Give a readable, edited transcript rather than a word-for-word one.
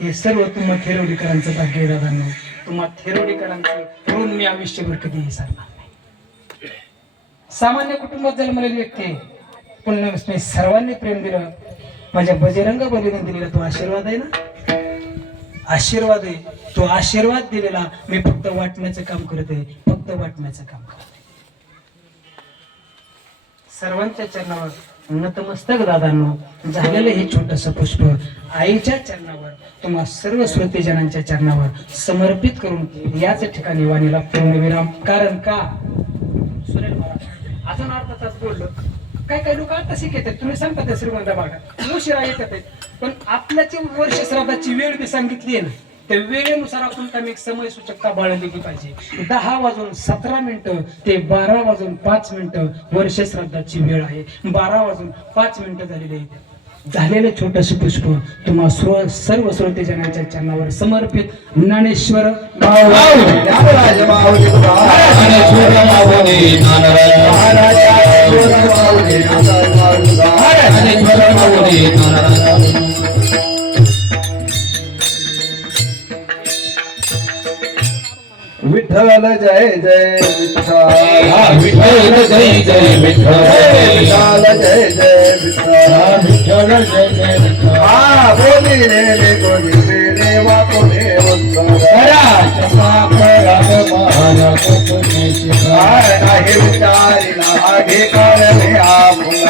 हे सर्व तुम्हा थेरोडीकरांचं भाग्य दादांनो. तुम्हा थेरोडीकरांचं ऋण मी आयुष्यभर कधी विसरणार नाही. सामान्य कुटुंबात जन्मलेली व्यक्ती आहे, पण मी सर्वांनी प्रेम दिलं. माझ्या बजरंग बलीने दिलेला तो आशीर्वाद आहे ना, आशीर्वाद आहे. तो आशीर्वाद दिलेला मी फक्त वाटण्याचं काम करत आहे, फक्त वाटण्याचं काम करत आहे. सर्वांच्या चरणावर नतमस्तक दादांनो. झालेलं हे छोटस पुष्प आईच्या चरणावर, तुम्हा सर्व श्रोतेजनांच्या चरणावर समर्पित करून याच ठिकाणी वाणीला पूर्णविराम. कारण का सुरेल महाराज अजून अर्धा तास बोललो. काय लोक आता शिकतात, तुम्ही सांगता त्या श्रीमंत भागात उशिरा येतात, पण आपल्याची वर्ष श्राद्धाची वेळ बी सांगितली आहे ना, त्या वेळेनुसार आपण त्यांनी एक समय सूचकता बाळगली की पाहिजे. 10:17 ते 12:05 वर्ष श्राद्धाची वेळ आहे. 12:05 झालेले आहेत. झालेलं छोटस पुष्प तुम्हा सर्व श्रोतेजनांच्या चरणावर समर्पित. ज्ञानेश्वर विठ्ठल जय जय विठ्ठल, विठ्ठल जय जय विठ्ठल, विठ्ठल जय जय विठ्ठल, विठ्ठल जय जय विठ्ठल. बोली रे कोणी देवा कोणी नाही विचारिला आगे करणे आपण.